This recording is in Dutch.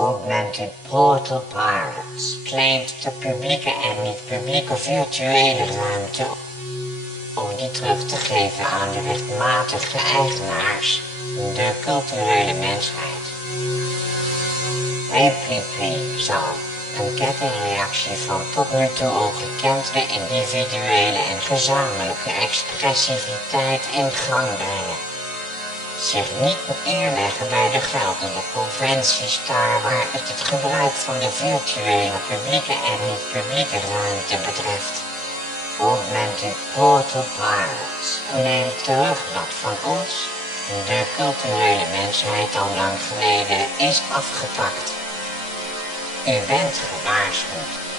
Augmented Portal Pirates claimt de publieke en niet-publieke virtuele ruimte om die terug te geven aan de rechtmatige eigenaars, de culturele mensheid. APP zal een kettingreactie van tot nu toe ongekende individuele en gezamenlijke expressiviteit in gang brengen. Zich niet neerleggen bij de geldende conventies daar waar het gebruik van de virtuele publieke en niet-publieke ruimte betreft. Augmented Portal Pirates neemt terug wat van ons, de culturele mensheid, al lang geleden is afgepakt. U bent gewaarschuwd.